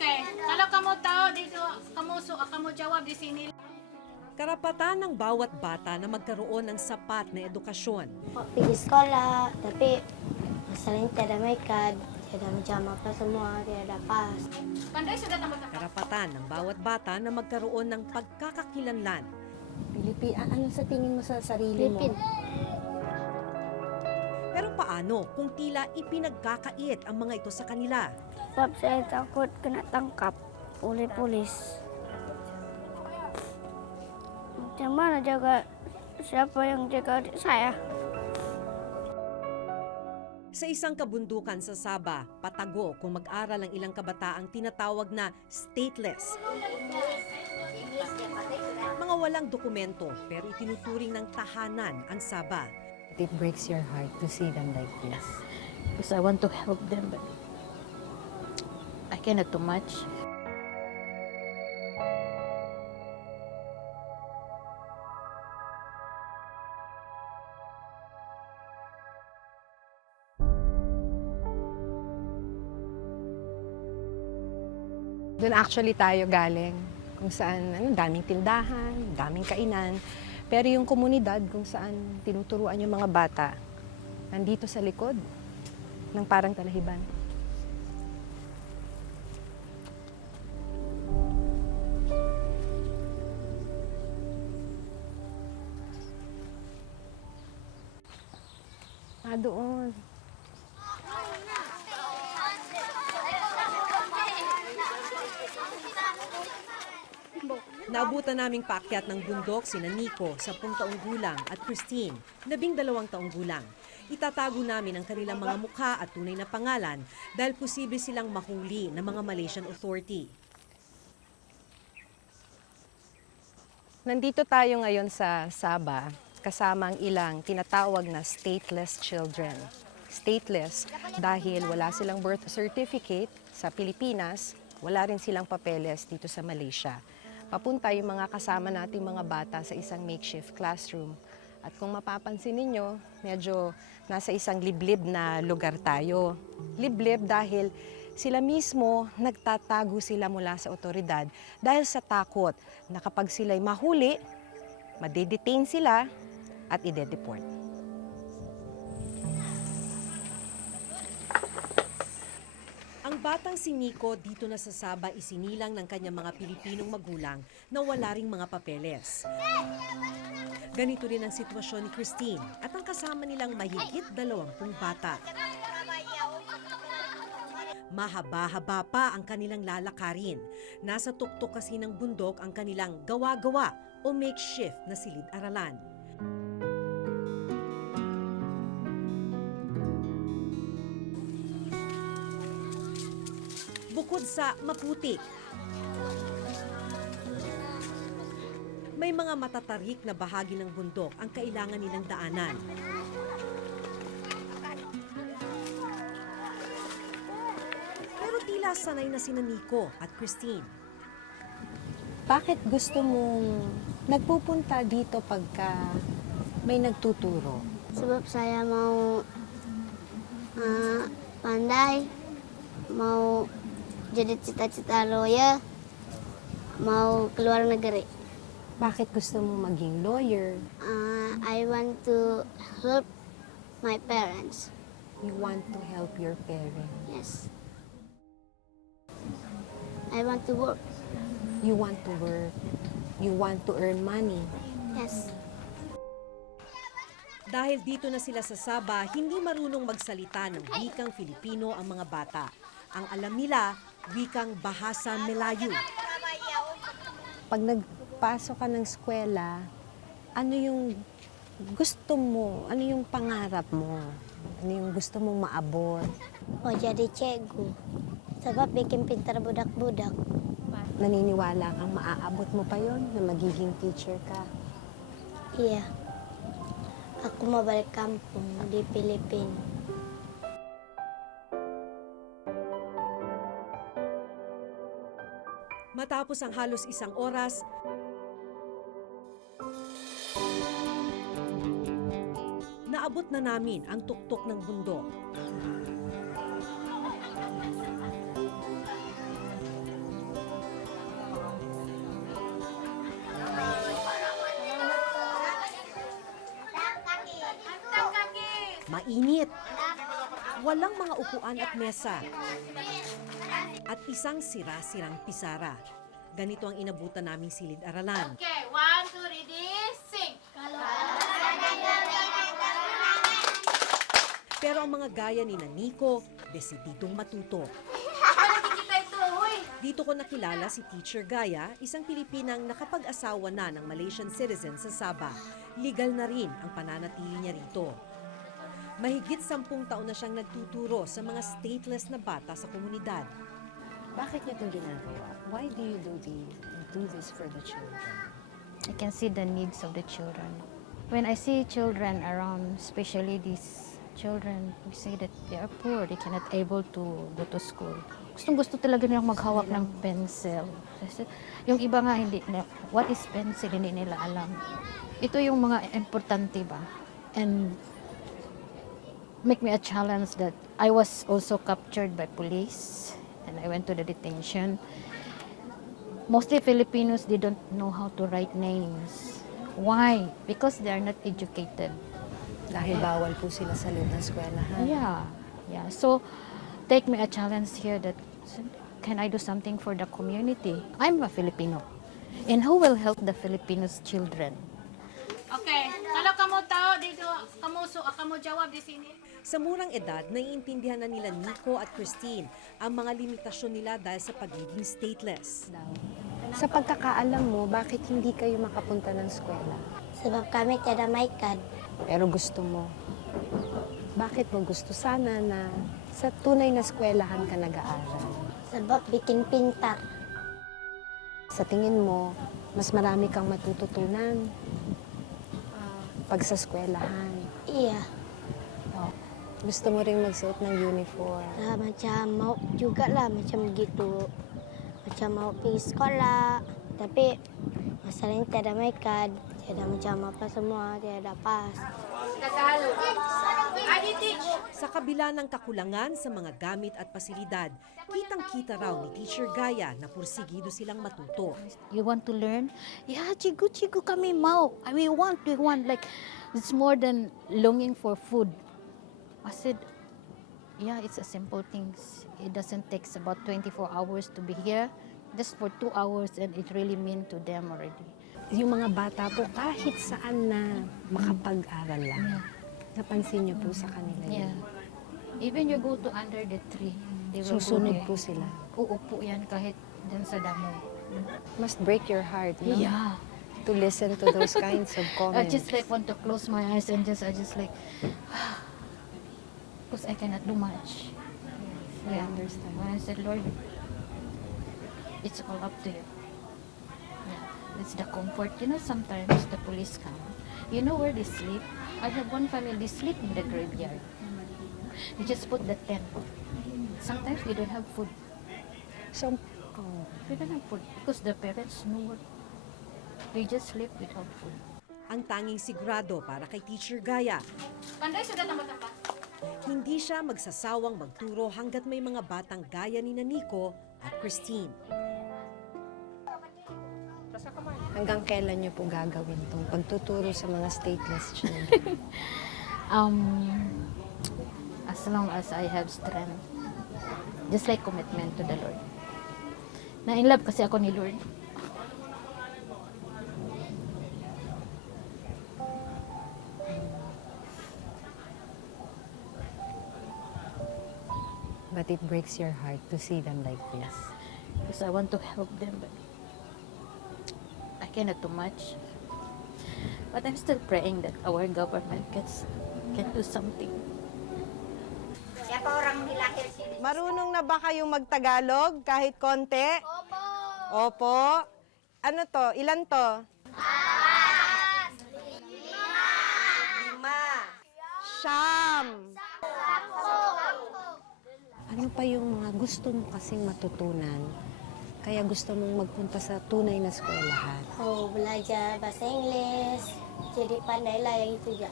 kay. Kalau kamu tahu dito, kamu su, kamu jawab di sini. Karapatan ng bawat bata na magkaroon ng sapat na edukasyon. Pergi sekolah, tapi masalahnya tiada makeup, tiada macam apa semua, tiada pas. Karapatan ng bawat bata na magkaroon ng pagkakakilanlan. Pilipi, ano sa tingin mo sa sarili mo? Filipin. Pero paano kung tila ipinagkakait ang mga ito sa kanila? Sebab saya takut kena tangkap oleh polis. Macam mana jaga siapa yang jaga adik saya? Sa isang kabundukan sa Saba, patago kung mag-aral ang ilang kabataang tinatawag na stateless. Mga walang dokumento pero itinuturing ng tahanan ang Saba. It breaks your heart to see them like this. Because I want to help them, but I cannot too much. Doon actually tayo galing, kung saan ano, daming tildahan, daming kainan. Pero yung komunidad kung saan tinuturuan yung mga bata, nandito sa likod ng parang talahiban. Doon. Naabutan naming paakyat ng bundok sina Nico, 10 taong gulang, at Christine, 12 taong gulang. Itatago namin ang kanilang mga mukha at tunay na pangalan dahil posible silang mahuli ng mga Malaysian authority. Nandito tayo ngayon sa Saba kasama ang ilang tinatawag na stateless children. Stateless dahil wala silang birth certificate sa Pilipinas, wala rin silang papeles dito sa Malaysia. Papunta yung mga kasama nating mga bata sa isang makeshift classroom. At kung mapapansin ninyo, medyo nasa isang liblib na lugar tayo. Liblib dahil sila mismo nagtatago sila mula sa otoridad dahil sa takot na kapag sila'y mahuli, madedetain sila at ide-deport. Ang batang si Nico dito na sa Saba isinilang ng kanyang mga Pilipinong magulang na wala ring mga papeles. Ganito rin ang sitwasyon ni Christine at ang kasama nilang mahigit dalawampung bata. Mahaba-haba pa ang kanilang lalakarin. Nasa tuktok kasi ng bundok ang kanilang gawa-gawa o makeshift na silid-aralan. Bukod sa maputik, may mga matatarik na bahagi ng bundok ang kailangan nilang daanan. Pero tila sanay na sina Nico at Christine. Bakit gusto mong nagpupunta dito pagka may nagtuturo? Sebab saya mau uh, pandai, mau jadi cita-cita lawyer, mau keluar negeri. Bakit gusto mong maging lawyer? Uh, I want to help my parents. You want to help your parents. Yes. I want to work. You want to work. You want to earn money. Yes. Dahil dito na sila sa Saba, hindi marunong magsalita ng wikang Filipino ang mga bata. Ang alam nila, wikang Bahasa Melayu. Pag nagpasok ka ng eskwela, ano yung gusto mo? Ano yung pangarap mo? Ano yung gusto mong maabot? Mau jadi cikgu. Sebab bikin pintar budak-budak. Naniniwala kang maaabot mo pa yon na magiging teacher ka? Iya. Aku mau balik kampung di Filipina. Matapos ang halos isang oras, naabot na namin ang tuktok ng bundok. Walang mga upuan at mesa. At isang sira-sirang pisara. Ganito ang inabutan naming silid-aralan. Okay, one, two, ready, sing. Pero ang mga gaya ni Nico, desididong matuto. Dito ko nakilala si Teacher Gaya, isang Pilipinang nakapag-asawa na ng Malaysian citizen sa Sabah. Legal na rin ang pananatili niya rito. Mahigit sampung taon na siyang nagtuturo sa mga stateless na bata sa komunidad. Bakit niyo itong ginagawa? Why do you do, the, do this for the children? I can see the needs of the children. When I see children around, especially these children who say that they are poor, they cannot able to go to school. Gustong gusto talaga nilang maghawak ng pencil. Kasi yung iba nga hindi, na, what is pencil, hindi nila alam. Ito yung mga importante ba? And make me a challenge that I was also captured by police and I went to the detention mostly Filipinos they don't know how to write names. Why? Because they are not educated. Dahil bawal po sila sa loob ng eskwelahan. Yeah. Yeah. So take me a challenge here that can I do something for the community? I'm a Filipino. And who will help the Filipinos children? Okay, kalau kamu tahu dito, kamu su, kamu jawab di sini. Sa murang edad, naiintindihan na nila Nico at Christine ang mga limitasyon nila dahil sa pagiging stateless. Sa pagkakaalam mo, bakit hindi kayo makapunta ng eskwela? Sebab kami kad. Pero gusto mo. Bakit mo gusto sana na sa tunay na eskwelahan ka nag-aaral? Sebab bikin pintar. Sa tingin mo, mas marami kang matututunan pag sa eskwelahan. Iya, Gusto mo ring magsuot ng uniform. lah, macam mau juga lah macam gitu. Macam mau pergi sekolah. Tapi masalahnya tiada kad. Tiada macam apa semua, tiada pas. Sa kabila ng kakulangan sa mga gamit at pasilidad, kitang-kita raw ni Teacher Gaya na pursigido silang matuto. You want to learn? Yeah, chigu chigu kami mau. I we want, we want. Like, it's more than longing for food. I said, yeah, it's a simple things. It doesn't take about 24 hours to be here. Just for two hours and it really mean to them already. Yung mga bata po, kahit saan na makapag-aral lang. Yeah. Napansin niyo po sa kanila Yeah. yun. Even you go to under the tree, they will Susunod go po sila. Uupo yan kahit dyan sa damo. Must break your heart, no? Yeah. To listen to those kinds of I comments. just like want to close my eyes and just I just like because I cannot do much. I understand. When I said, Lord, it's all up to you. Yeah. It's the comfort. You know, sometimes the police come. You know where they sleep? I have one family, they sleep in the graveyard. They just put the tent. Sometimes we don't have food. So, oh, We don't have food because the parents know what. They just sleep without food. Ang tanging sigurado para kay Teacher Gaya, Pandai sudah tambah-tambah. Hindi siya magsasawang magturo hanggat may mga batang gaya ni Nico at Christine. hanggang kailan niyo po gagawin tong pagtuturo sa mga stateless children? Um, as long as I have strength. Just like commitment to the Lord. Na in love kasi ako ni Lord. But it breaks your heart to see them like this. Because I want to help them. But I cannot do much. But I'm still praying that our government gets, can do something. Marunong na ba kayong magtagalog kahit konti? Opo. Opo. Ano to? Ilan to? Lima. Siyam. Ano pa yung mga gusto mo kasing matutunan? Kaya gusto mong magpunta sa tunay na eskwelahan. Oh, belajar bahasa Inggeris. Jadi pandailah yang itu je.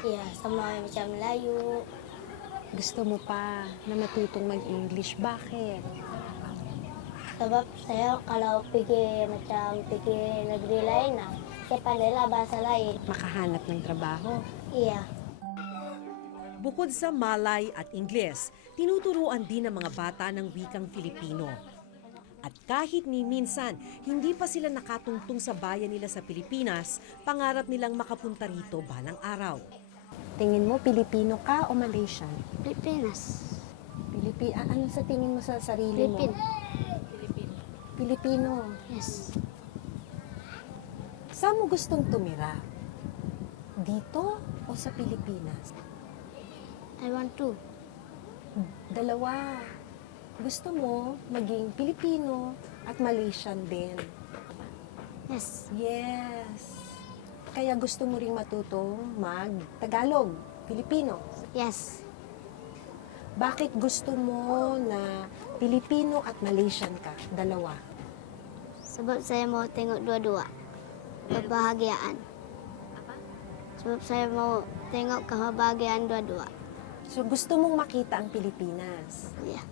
Iya, sama macam Melayu. Gusto mo pa na matutong mag-English. Bakit? Sebab saya kalau pergi macam pergi negeri lain lah, saya pandailah bahasa lain. Makahanap ng trabaho. Iya. Bukod sa Malay at Ingles, tinuturuan din ng mga bata ng wikang Filipino. At kahit ni minsan, hindi pa sila nakatungtong sa bayan nila sa Pilipinas, pangarap nilang makapunta rito balang araw. Tingin mo, Pilipino ka o Malaysian? Pilipinas. Pilipi ah, ano sa tingin mo sa sarili Pilipin. mo? Pilipino. Yes. Saan mo gustong tumira? Dito o sa Pilipinas? I want to. Dalawa. Gusto mo maging Pilipino at Malaysian din. Yes. Yes. Kaya gusto mo ring matutong mag-Tagalog, Filipino. Yes. Bakit gusto mo na Pilipino at Malaysian ka? Dalawa. Sebab saya mau tengok dua-dua. Kebahagiaan. Sebab saya mau tengok kebahagiaan dua-dua. So gusto mong makita ang Pilipinas. Ya.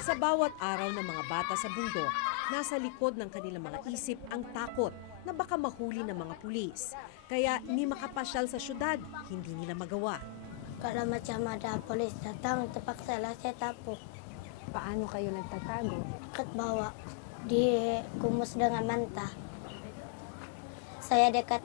Sa bawat araw ng mga bata sa bundok, nasa likod ng kanilang mga isip ang takot na baka mahuli ng mga pulis. Kaya ni makapasyal sa syudad, hindi nila magawa. Kalau macam ada polis datang, terpaksa lah saya tapuk. Paano kayo nagtatago? Dekat bawah. Dikumus dengan mantah. Saya dekat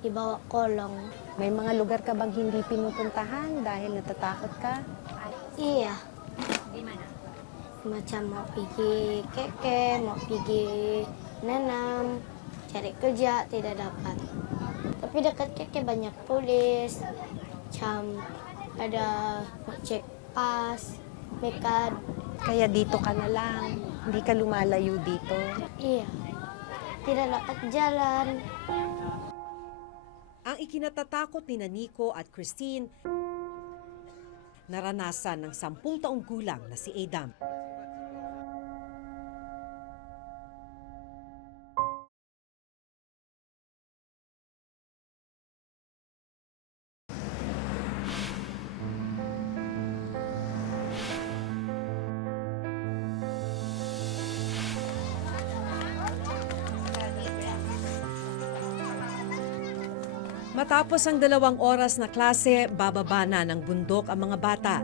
anu, dibawa kolong. May mga lugar ka bang hindi pinupuntahan dahil natatakot ka? Iya. Macam mau pergi keke, mau pergi nanam, cari kerja tidak dapat. Tapi dekat keke banyak polis, macam ada cek pas, mekad. Kaya dito ka na lang. Hindi ka lumalayo dito. Iya. Tidak dapat jalan. Ang ikinatatakot ni Nico at Christine, naranasan ng sampung taong gulang na si Adam. Matapos ang dalawang oras na klase, bababa na ng bundok ang mga bata.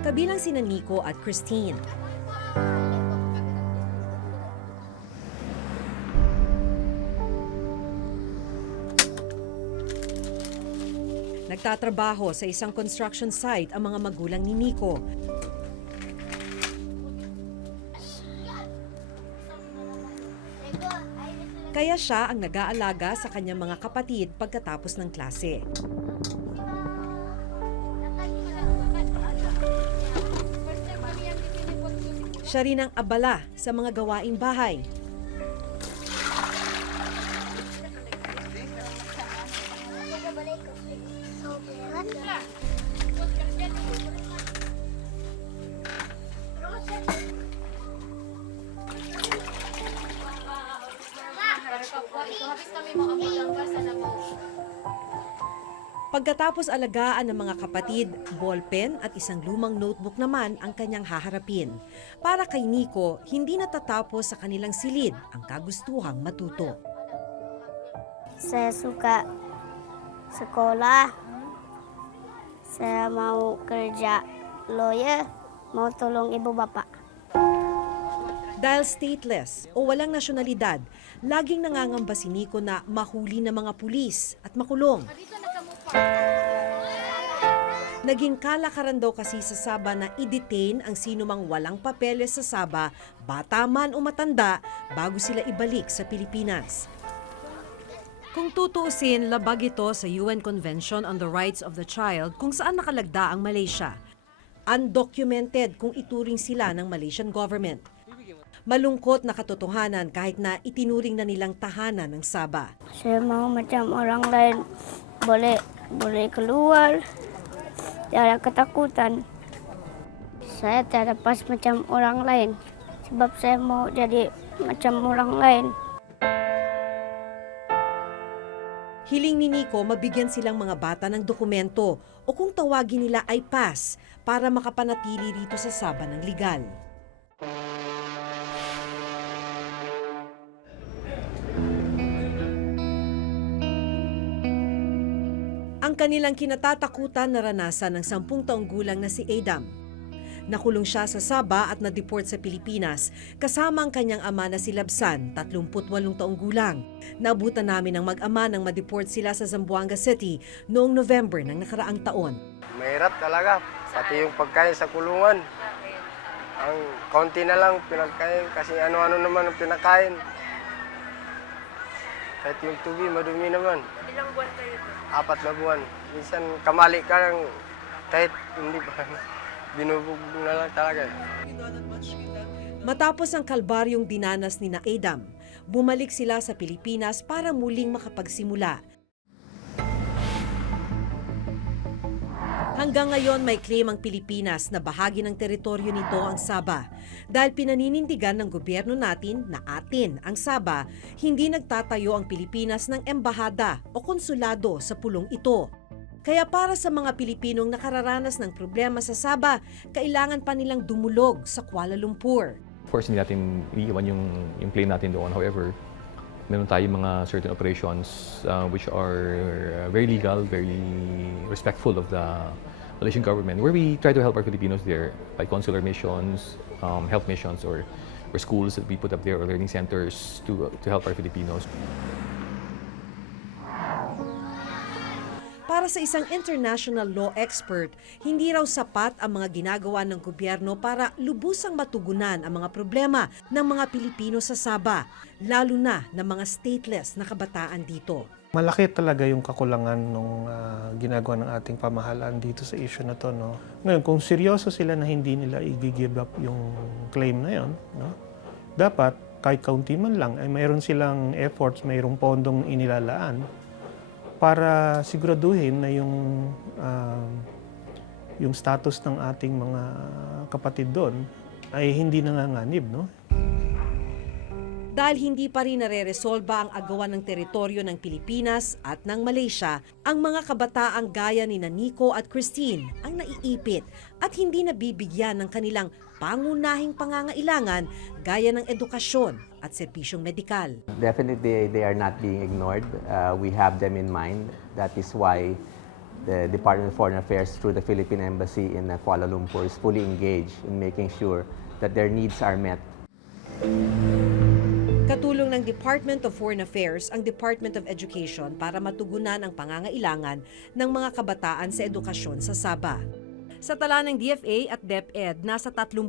Kabilang sina Nico at Christine. Nagtatrabaho sa isang construction site ang mga magulang ni Nico. Kaya siya ang nag-aalaga sa kanyang mga kapatid pagkatapos ng klase. Siya rin ang abala sa mga gawaing bahay. Pagkatapos alagaan ng mga kapatid, ballpen at isang lumang notebook naman ang kanyang haharapin. Para kay Nico, hindi natatapos sa kanilang silid ang kagustuhang matuto. Saya suka sekolah. Saya mau kerja lawyer, mau tolong ibu bapak. Dahil stateless o walang nasyonalidad, laging nangangamba si Nico na mahuli ng mga pulis at makulong. Naging kalakaran daw kasi sa Saba na i-detain ang sinumang walang papeles sa Saba, bata man o matanda, bago sila ibalik sa Pilipinas. Kung tutuusin, labag ito sa UN Convention on the Rights of the Child kung saan nakalagda ang Malaysia. Undocumented kung ituring sila ng Malaysian government. Malungkot na katotohanan kahit na itinuring na nilang tahanan ng Saba. Saya mau macam orang lain boleh boleh keluar tiada ketakutan. Saya tiada pas macam orang lain sebab saya mau jadi macam orang lain. Hiling ni Nico mabigyan silang mga bata ng dokumento o kung tawagin nila ay pass para makapanatili rito sa Saba ng legal. Ang kanilang kinatatakutan naranasan ng sampung taong gulang na si Adam. Nakulong siya sa Saba at na-deport sa Pilipinas kasama ang kanyang ama na si Labsan, 38 taong gulang. Naabutan namin ang mag-ama nang ma-deport sila sa Zamboanga City noong November ng nakaraang taon. Mahirap talaga, pati yung pagkain sa kulungan. Ang konti na lang pinagkain kasi ano-ano naman ang pinakain. Kahit yung tubig, madumi naman. Ilang buwan kayo Apat na buwan. Minsan kamali ka lang, kahit hindi pa. Binubugbog na lang talaga. Matapos ang kalbaryong dinanas ni na Adam, bumalik sila sa Pilipinas para muling makapagsimula. Hanggang ngayon may claim ang Pilipinas na bahagi ng teritoryo nito ang Saba. Dahil pinaninindigan ng gobyerno natin na atin ang Saba, hindi nagtatayo ang Pilipinas ng embahada o konsulado sa pulong ito. Kaya para sa mga Pilipinong nakararanas ng problema sa Saba, kailangan pa nilang dumulog sa Kuala Lumpur. Of course, hindi natin iiwan yung, yung claim natin doon. However, meron tayong mga certain operations uh, which are uh, very legal, very respectful of the Malaysian government, where we try to help our Filipinos there by consular missions, um, health missions, or, or schools that we put up there, or learning centers to, to help our Filipinos. Para sa isang international law expert, hindi raw sapat ang mga ginagawa ng gobyerno para lubusang matugunan ang mga problema ng mga Pilipino sa Saba, lalo na ng mga stateless na kabataan dito. Malaki talaga yung kakulangan nung ah, ginagawa ng ating pamahalaan dito sa issue na to. No? Ngayon, kung seryoso sila na hindi nila i-give up yung claim na yon, no? dapat kahit kaunti man lang, ay mayroon silang efforts, mayroong pondong inilalaan para siguraduhin na yung ah, yung status ng ating mga kapatid doon ay hindi nanganganib, no? Dahil hindi pa rin nare-resolba ang agawan ng teritoryo ng Pilipinas at ng Malaysia, ang mga kabataang gaya ni Nico at Christine ang naiipit at hindi nabibigyan ng kanilang pangunahing pangangailangan gaya ng edukasyon at serbisyong medikal. Definitely, they are not being ignored. Uh, we have them in mind. That is why the Department of Foreign Affairs, through the Philippine Embassy in uh, Kuala Lumpur, is fully engaged in making sure that their needs are met. Katulong ng Department of Foreign Affairs ang Department of Education para matugunan ang pangangailangan ng mga kabataan sa edukasyon sa Saba. Sa tala ng DFA at DepEd, nasa 30,000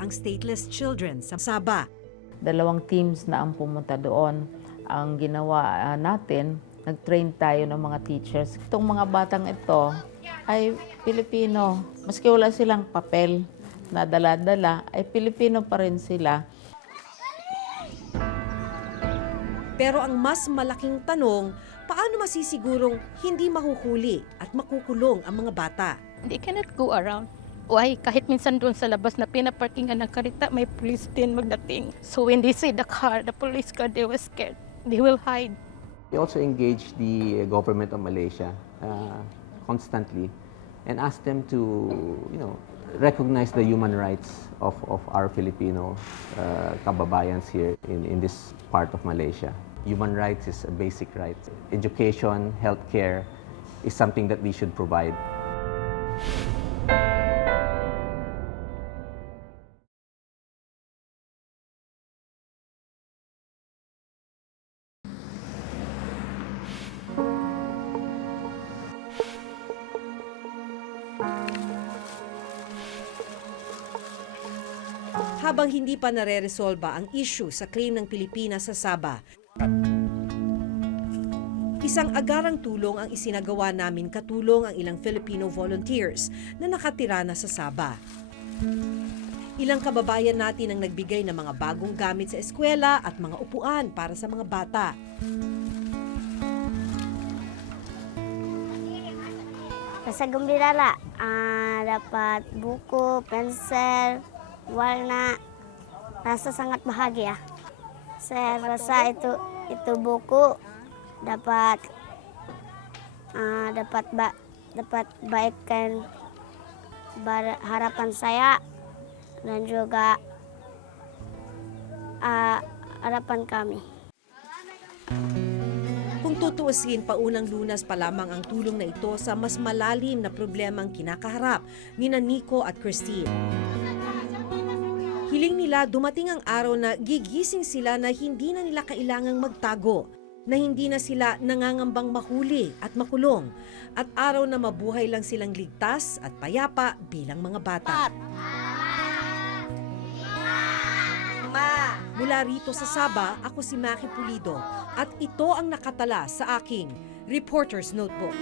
ang stateless children sa Saba. dalawang teams na ang pumunta doon. Ang ginawa ah, natin, nag-train tayo ng mga teachers. Itong mga batang ito ay Pilipino. Maski wala silang papel na dala-dala, ay Pilipino pa rin sila. Pero ang mas malaking tanong, paano masisigurong hindi mahuhuli at makukulong ang mga bata? They cannot go around. Why? Kahit minsan doon sa labas na pinaparkingan ng karita, may police din magdating. So when they see the car, the police car, they were scared. They will hide. We also engage the government of Malaysia uh, constantly and ask them to, you know, recognize the human rights of, of our Filipino uh, kababayans here in, in this part of Malaysia. Human rights is a basic right. Education, healthcare is something that we should provide. Pa nare-resolba ang issue sa claim ng Pilipinas sa Saba, Isang agarang tulong ang isinagawa namin katulong ang ilang Filipino volunteers na nakatira na sa Saba. Ilang kababayan natin ang nagbigay ng mga bagong gamit sa eskwela at mga upuan para sa mga bata. Sa Gumbirala, ah, dapat buko, pensel, walna. Rasa sangat bahagia. Saya rasa itu itu buku dapat ah, dapat ba, dapat baikkan harapan saya dan juga ah, harapan kami. Kung tutuusin, paunang lunas pa lamang ang tulong na ito sa mas malalim na problemang kinakaharap ni Nico at Christine. Hiling nila dumating ang araw na gigising sila na hindi na nila kailangang magtago, na hindi na sila nangangambang mahuli at makulong, at araw na mabuhay lang silang ligtas at payapa bilang mga bata. Mula rito sa Saba, ako si Maki Pulido at ito ang nakatala sa aking Reporter's Notebook.